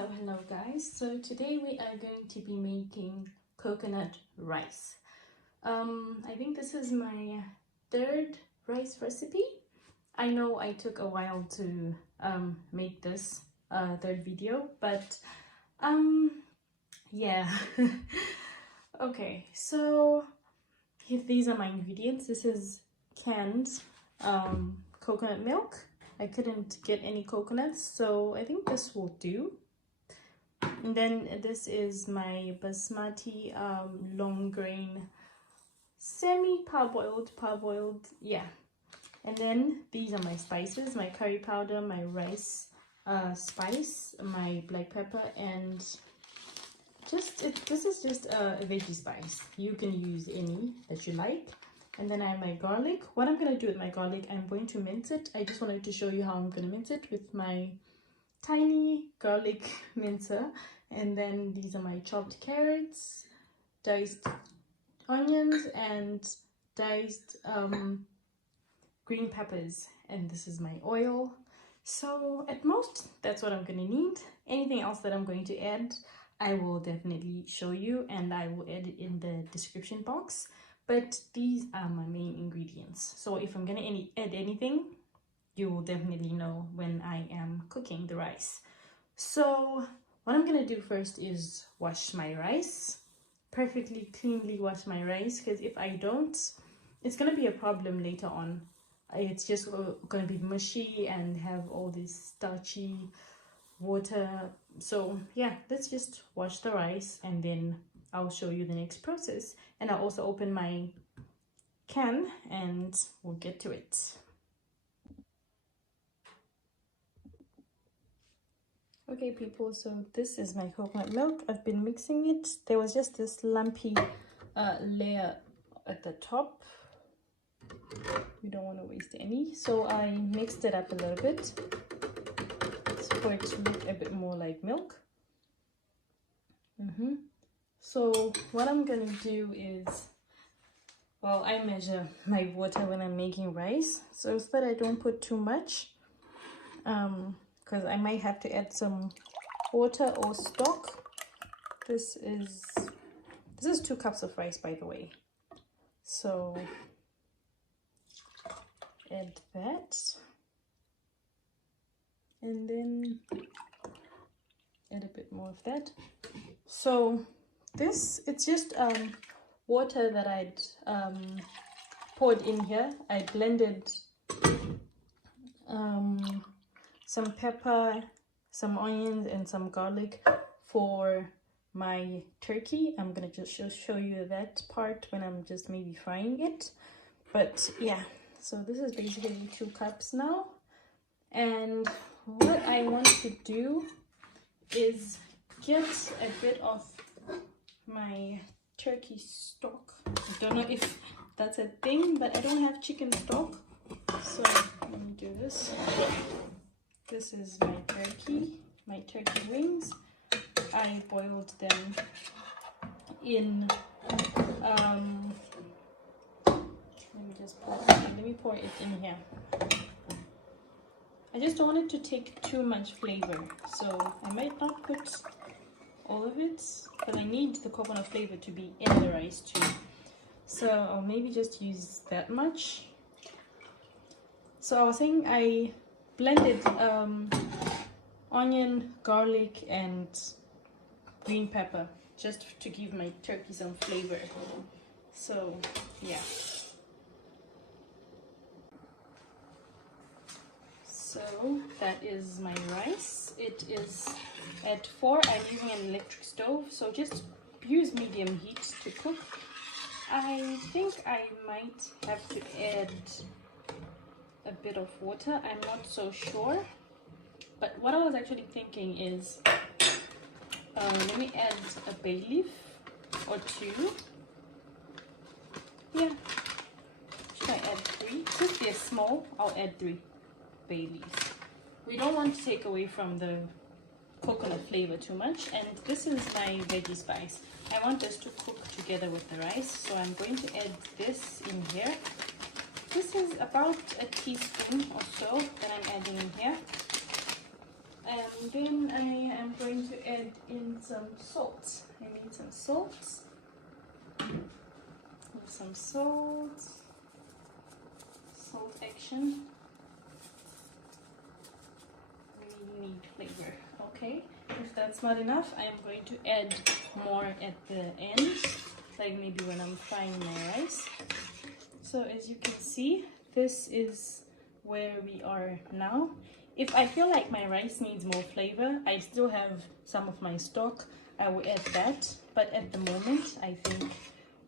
Hello guys. So today we are going to be making coconut rice. I think this is my third rice recipe. I know I took a while to make this third video, but yeah. Okay, so these are my ingredients. This is canned coconut milk. I couldn't get any coconuts, so I think this will do. And then this is my basmati long grain semi parboiled, yeah. And then these are my spices, my curry powder, my rice spice, my black pepper, and this is just a veggie spice. You can use any that you like. And then I have my garlic. What I'm going to do with my garlic, I'm going to mince it. I just wanted to show you how I'm going to mince it with my tiny garlic mincer. And then these are my chopped carrots, diced onions, and diced green peppers. And this is my oil. So at most, that's what I'm going to need. Anything else that I'm going to add, I will definitely show you, and I will add it in the description box. But these are my main ingredients. So if I'm gonna add anything, you will definitely know when I am cooking the rice. So what I'm gonna do first is wash my rice, perfectly cleanly wash my rice, because if I don't, it's gonna be a problem later on. It's just gonna be mushy and have all this starchy water. So yeah, let's just wash the rice and then I'll show you the next process. And I'll also open my can and we'll get to it. Okay people, so this is my coconut milk. I've been mixing it. There was just this lumpy layer at the top. We don't want to waste any, so I mixed it up a little bit for it to look a bit more like milk. So what I'm gonna do is, well, I measure my water when I'm making rice, so that I don't put too much, because I might have to add some water or stock. This is 2 cups of rice, by the way. So add that, and then add a bit more of that. So this, it's just water that I'd poured in here. I blended some pepper, some onions, and some garlic for my turkey. I'm gonna just show you that part when I'm just maybe frying it. But yeah, so this is basically 2 cups now. And what I want to do is get a bit of my turkey stock. I don't know if that's a thing, but I don't have chicken stock, so let me do this. This is my turkey wings. I boiled them in let me pour it in here. I just don't want it to take too much flavor, so I might not put all of it, but I need the coconut flavor to be in the rice too. So I'll maybe just use that much. So I was saying I blended onion, garlic, and green pepper just to give my turkey some flavor. So yeah. So that is my rice. It is at 4. I'm using an electric stove, so just use medium heat to cook. I think I might have to add a bit of water. I'm not so sure. But what I was actually thinking is, let me add a bay leaf or 2. Yeah. Should I add 3? Since they're small, I'll add 3. Bay leaves. We don't want to take away from the coconut flavor too much. And this is my veggie spice. I want this to cook together with the rice, so I'm going to add this in here. This is about a teaspoon or so that I'm adding in here. And then I am going to in some salt. I need some salt. Some salt. Salt action. We need flavor. Okay. If that's not enough, I am going to add more at the end, like maybe when I'm frying my rice. So as you can see, this is where we are now. If I feel like my rice needs more flavor, I still have some of my stock, I will add that. But at the moment, I think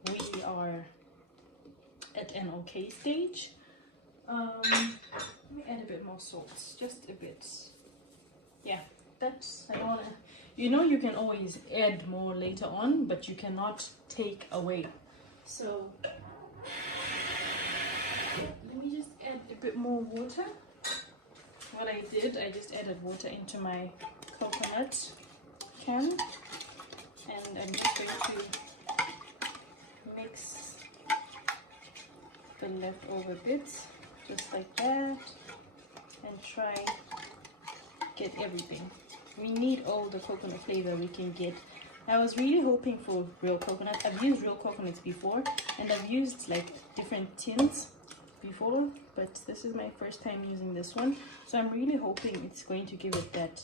we are at an okay stage. Let me add a bit more salt, just a bit. Yeah, that's, I don't wanna, you know, you can always add more later on, but you cannot take away. So let me just add a bit more water. What I did, I just added water into my coconut can, and I'm just going to mix the leftover bits just like that and try get everything. We need all the coconut flavor we can get. I was really hoping for real coconut. I've used real coconuts before, and I've used like different tins before, but this is my first time using this one, so I'm really hoping it's going to give it that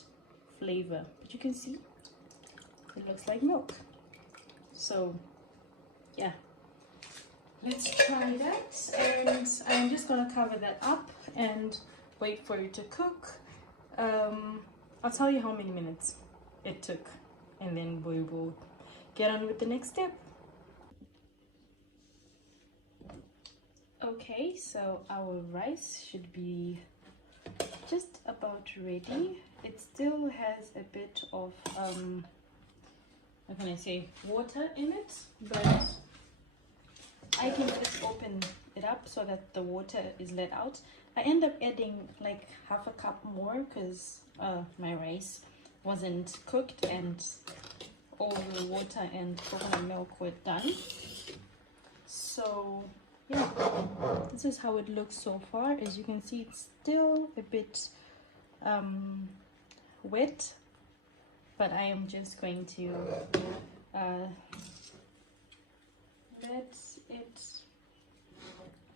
flavor. But you can see it looks like milk. So yeah, let's try that, and I'm just gonna cover that up and wait for it to cook. I'll tell you how many minutes it took, and then we will get on with the next step. Okay, so our rice should be just about ready. It still has a bit of what can I say, water in it, but I can just open it up so that the water is let out. I end up adding like half a cup more because my rice wasn't cooked and all the water and coconut milk were done. So yeah, this is how it looks so far. As you can see, it's still a bit wet, but I am just going to let it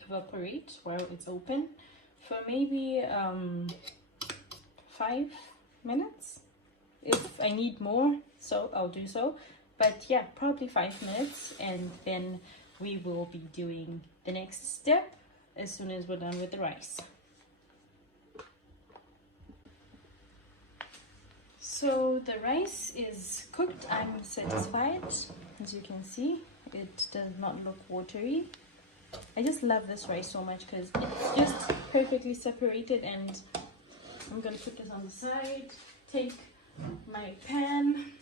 evaporate while it's open for maybe 5 minutes. If I need more, so I'll do so, but yeah, probably 5 minutes, and then we will be doing the next step as soon as we're done with the rice. So the rice is cooked. I'm satisfied. As you can see, it does not look watery. I just love this rice so much because it's just perfectly separated, and I'm gonna put this on the side, take my pan,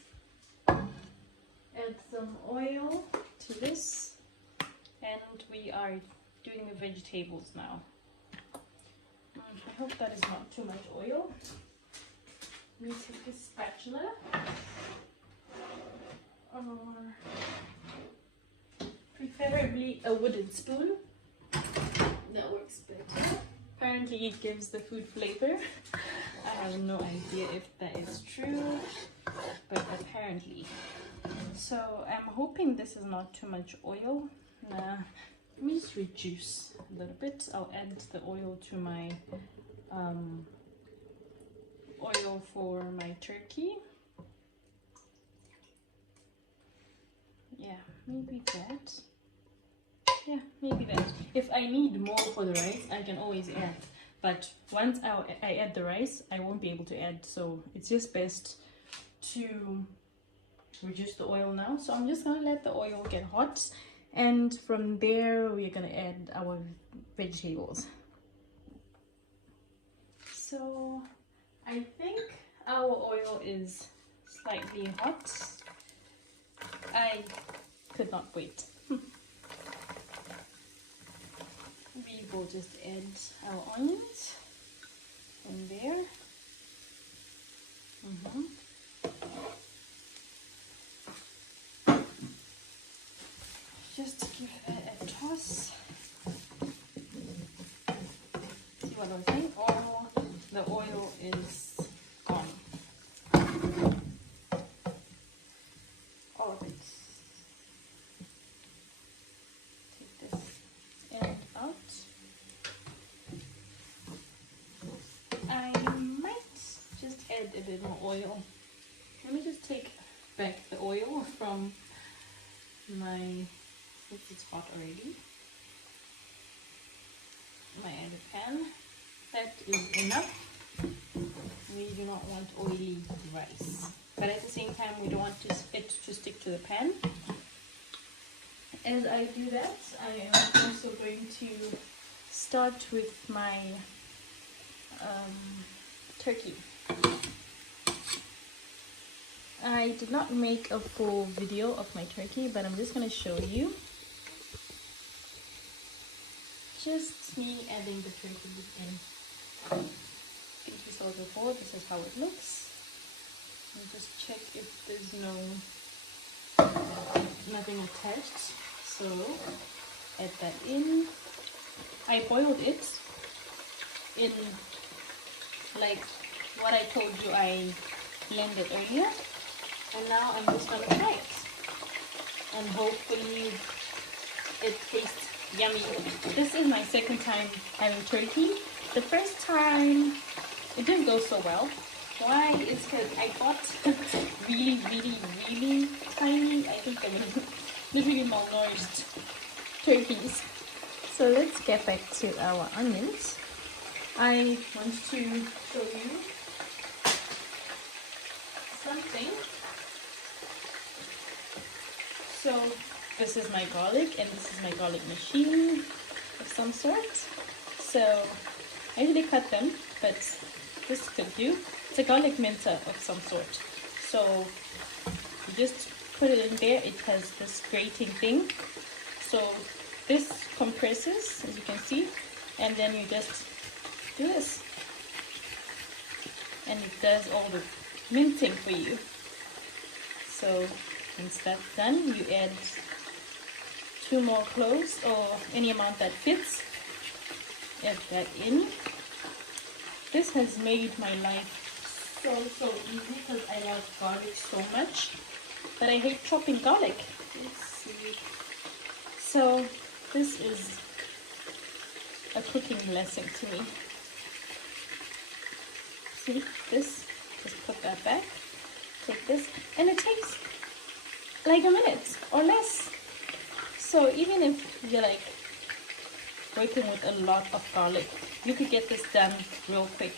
add some oil to this, and we are doing the vegetables now. I hope that is not too much oil. Let me take a spatula, or preferably a wooden spoon. That works better. Apparently it gives the food flavor. I have no idea if that is true, but apparently. So I'm hoping this is not too much oil. Let me just reduce a little bit. I'll add the oil to my oil for my turkey. Yeah, maybe that. Yeah, maybe that. If I need more for the rice, I can always add. But once I add the rice, I won't be able to add. So it's just best to reduce the oil now. So I'm just gonna let the oil get hot, and from there we're gonna add our vegetables. So I think our oil is slightly hot. I could not wait. We will just add our onions in there. Just give that a toss. See what I'm saying? The oil is gone. a bit more oil. Let me just take back the oil from my, it's hot already, my other pan. That is enough. We do not want oily rice, but at the same time we don't want it to stick to the pan. As I do that, I am also going to start with my turkey. I did not make a full video of my turkey, but I'm just going to show you. Just me adding the turkey in. I think you saw before, this is how it looks. And just check if there's nothing attached. So add that in. I boiled it in like what I told you I blended earlier, and now I'm just gonna try it, and hopefully it tastes yummy. This is my second time having turkey. The first time it didn't go so well. Why? It's because I bought really tiny, I think they were literally malnourished turkeys. So let's get back to our onions. I want to show you something. So this is my garlic, and this is my garlic machine of some sort. So I usually cut them, but this could do. It's a garlic mincer of some sort. So you just put it in there. It has this grating thing. So this compresses, as you can see, and then you just do this, and it does all the mincing for you. So once that's done, you add 2 more cloves or any amount that fits. Add that in. This has made my life so easy because I love garlic so much, but I hate chopping garlic. Let's see. So this is a cooking lesson to me. See this? Just put that back. Take this, and it takes like a minute or less. So even if you're like working with a lot of garlic, you could get this done real quick.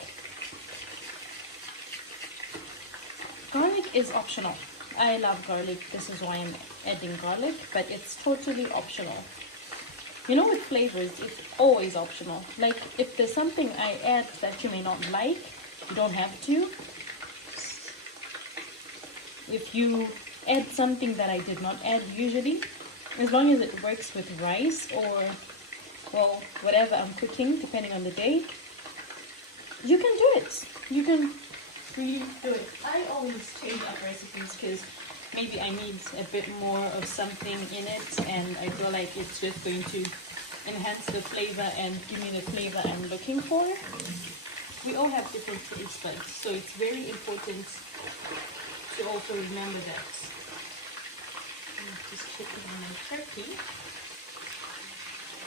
Garlic is optional. I love garlic. This is why I'm adding garlic, but it's totally optional. You know, with flavors, it's always optional. Like if there's something I add that you may not like, you don't have to. If you add something that I did not add usually, as long as it works with rice or, well, whatever I'm cooking, depending on the day, you can do it. You can really do it. I always change up recipes because maybe I need a bit more of something in it, and I feel like it's just going to enhance the flavor and give me the flavor I'm looking for. We all have different taste buds, so it's very important to also remember that. Just checking on my turkey.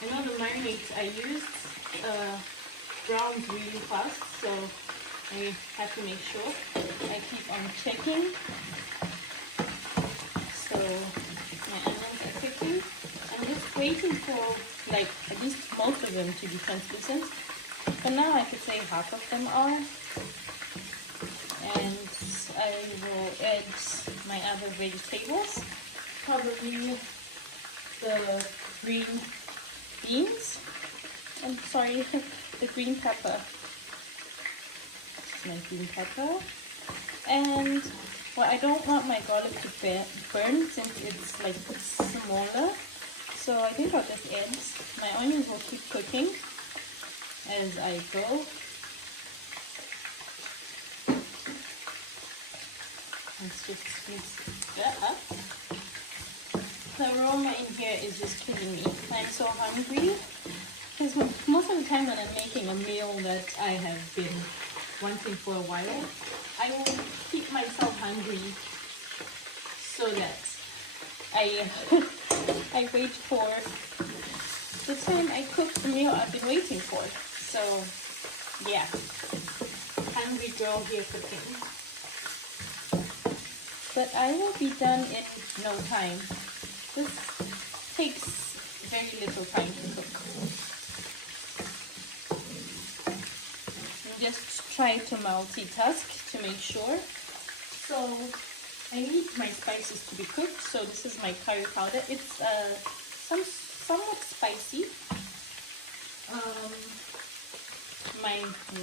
And on the marinade I used browns really fast, so I have to make sure I keep on checking. So my onions are cooking. I'm just waiting for like at least most of them to be translucent. For now I could say half of them are. And I will add my other vegetables. Probably the green beans. I'm sorry, the green pepper. This is my green pepper. And well, I don't want my garlic to burn since it's like smaller. So I think I'll just add. My onions will keep cooking as I go. Let's just squeeze that up. The aroma in here is just killing me. I'm so hungry because most of the time when I'm making a meal that I have been wanting for a while, I will keep myself hungry so that I wait for the time I cook the meal I've been waiting for. So yeah, hungry girl here cooking. but I will be done in no time. This takes very little time to cook. And just try to multitask to make sure. So I need my spices to be cooked. So this is my curry powder. It's somewhat spicy. My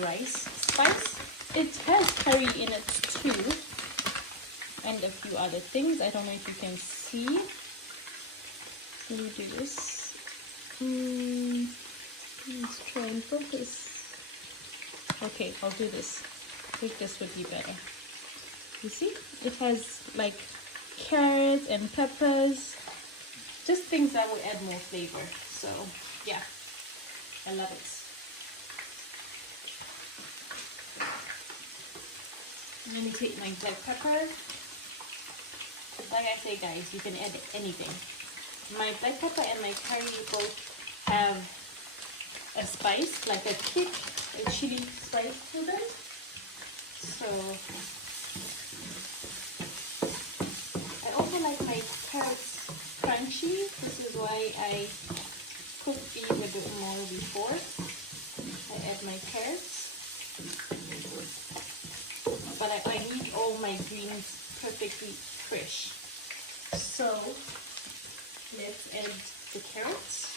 rice spice. It has curry in it too, and a few other things. I don't know if you can see. Let me do this. Let's try and focus. Okay, I'll do this. I think this would be better. You see, it has like carrots and peppers, just things that will add more flavor. So yeah, I love it. Let me take my black pepper. Like I say, guys, you can add anything. My black pepper and my curry both have a spice, like a kick, a chili spice to them. So I also like my carrots crunchy. This is why I cook these a bit more before I add my carrots. But I need all my greens perfectly fresh. So let's add the carrots.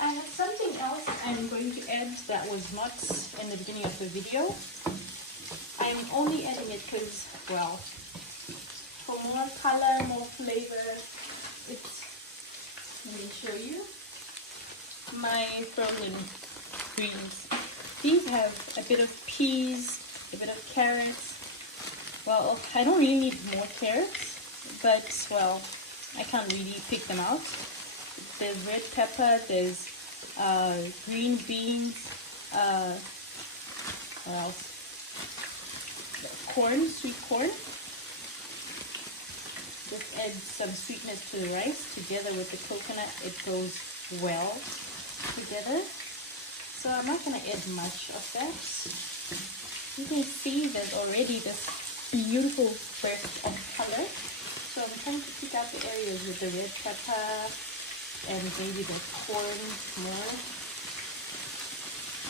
I have something else I'm going to add that was not in the beginning of the video. I'm only adding it because, well, for more color, more flavor, let me show you my frozen greens. These have a bit of peas, a bit of carrots. Well, I don't really need more carrots, but well, I can't really pick them out. There's red pepper, there's green beans, what else? Corn, sweet corn. Just add some sweetness to the rice together with the coconut. It goes well together. So I'm not going to add much of that. You can see there's already this beautiful burst of color. So I'm trying to pick out the areas with the red pepper and maybe the corn more.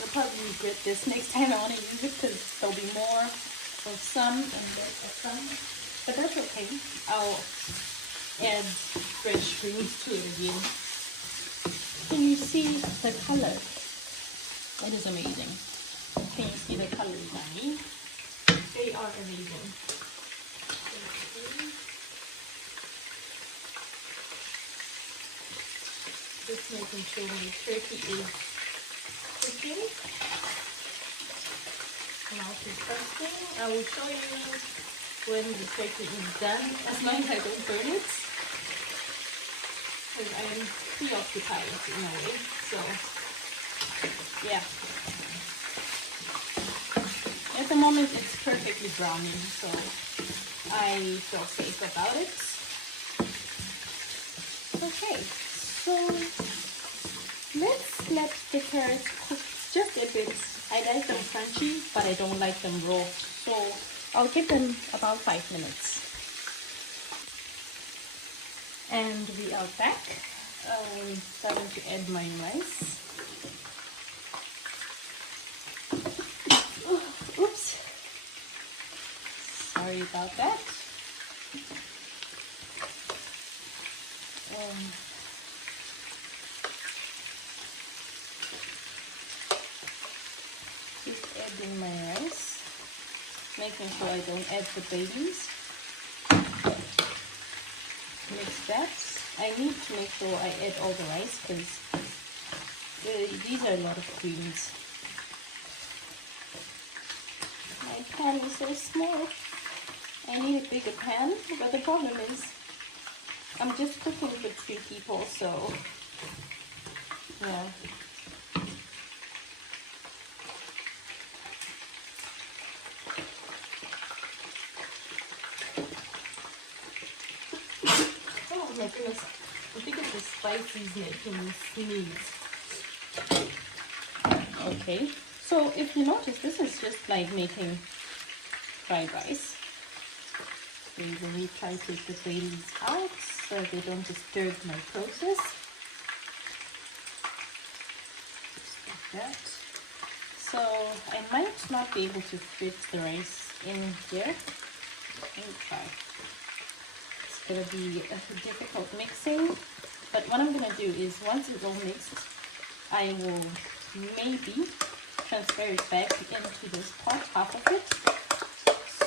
I'll probably regret this next time I want to use it because there'll be more of some and less of some. But that's okay. I'll add fresh greens to it again. Can you see the color? It is amazing. Can you see the colors, Danny? They are amazing. Just making sure my turkey is cooking. Now to trusting. I will show you when the turkey is done, as long as I don't burn it. Because I'm preoccupied in a way. So yeah. At the moment it's perfectly browning, so I feel safe about it. Okay, so let's let the carrots cook just a bit. I like them crunchy, but I don't like them raw. So I'll give them about 5 minutes. And we are back. I'm starting to add my rice. Oops, sorry about that. Just adding my rice, making sure I don't add the babies. Mix that. I need to make sure I add all the rice because these are a lot of greens. My pan is so small. I need a bigger pan, but the problem is I'm just cooking for 3 people, so yeah. Oh my goodness, I think it's the spices making me sneeze. Okay, so if you notice, this is just like making fried rice. days, I really try to take the dailies out so they don't disturb my process. Just like that. So I might not be able to fit the rice in here. Let me try. It's gonna be a difficult mixing, but what I'm gonna do is once it's all mixed, I will maybe transfer it back into this pot, half of it,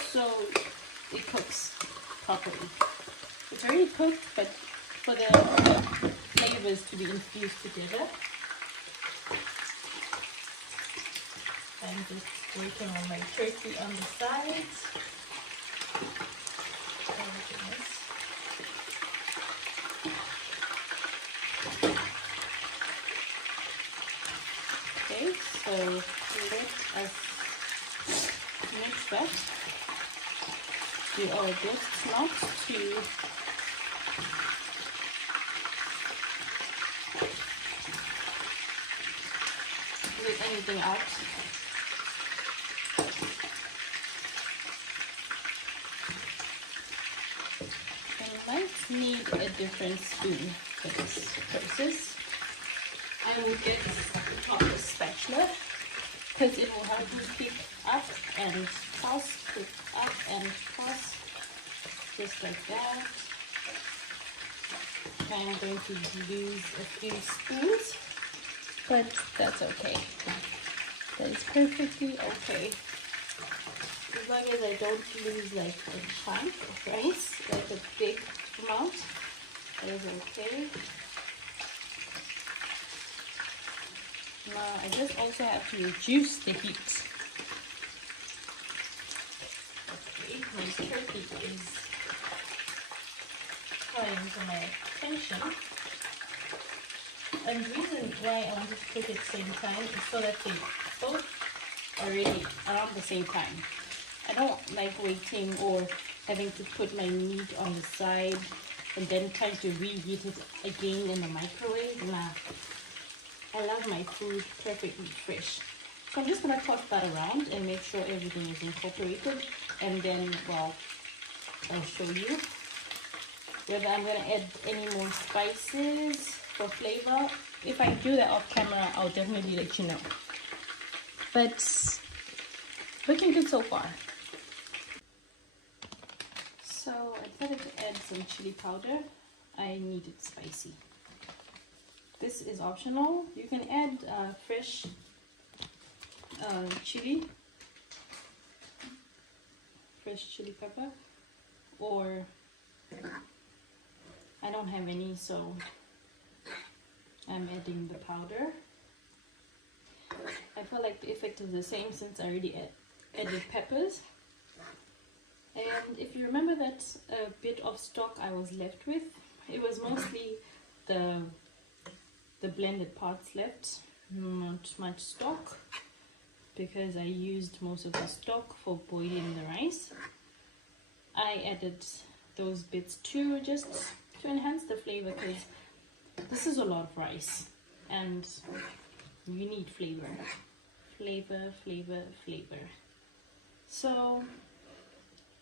so it cooks properly. It's already cooked, but for the flavors to be infused together, I'm just working on my turkey on the sides. Oh my goodness. Okay, so let us mix that. Do our best not to leave anything out. Might need a different spoon for this process. I will get a proper spatula because it will help me pick up and toss, pick up and toss, just like that. I'm going to use a few spoons, but that's okay. That is perfectly okay. As long as I don't lose like a chunk of rice, like a big amount, that is okay. Now I just also have to reduce the heat. Okay, my turkey is calling for my attention. And the reason why I wanted to cook at the same time is so that they both are ready around the same time. I don't like waiting or having to put my meat on the side and then trying to reheat it again in the microwave. Nah, I love my food perfectly fresh. So I'm just gonna toss that around and make sure everything is incorporated, and then, well, I'll show you whether I'm gonna add any more spices for flavor. If I do that off camera, I'll definitely let you know. But looking good so far. So I decided to add some chili powder. I need it spicy. This is optional. You can add fresh chili, fresh chili pepper, or I don't have any, so I'm adding the powder. I feel like the effect is the same since I already added peppers. And if you remember that bit of stock I was left with, it was mostly the blended parts left, not much stock, because I used most of the stock for boiling the rice. I added those bits too, just to enhance the flavor, because this is a lot of rice and you need flavor. Flavor. So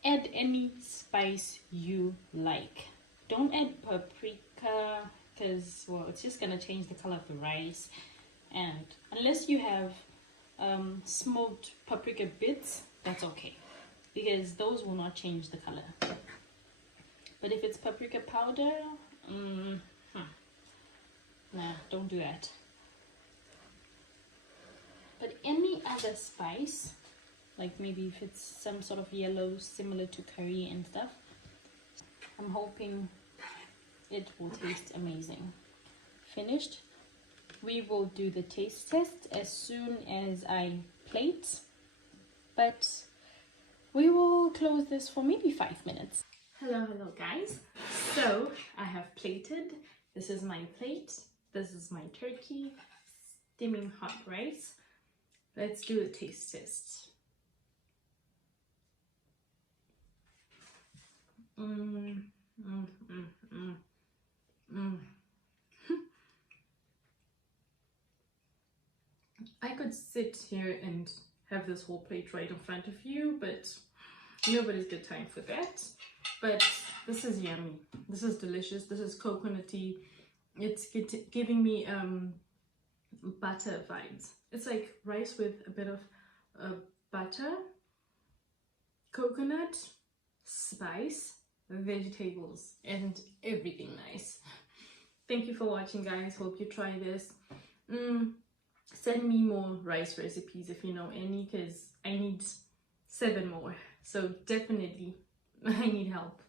add any spice you like. Don't add paprika because, well, it's just gonna change the color of the rice, and unless you have smoked paprika bits, that's okay, because those will not change the color. But if it's paprika powder, nah, don't do that. But any other spice, like maybe if it's some sort of yellow similar to curry and stuff, I'm hoping it will taste amazing. Finished. We will do the taste test as soon as I plate, but we will close this for maybe 5 minutes. Hello guys. So I have plated. This is my plate. This is my turkey, steaming hot rice. Let's do a taste test. I could sit here and have this whole plate right in front of you, but Nobody's got time for that. But this is yummy. This is delicious. This is coconutty. It's giving me butter vibes. It's like rice with a bit of butter, coconut, spice, vegetables, and everything nice. Thank you for watching, guys. Hope you try this. Send me more rice recipes if you know any, because I need 7 more. So definitely I need help.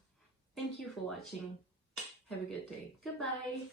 Thank you for watching. Have a good day. Goodbye.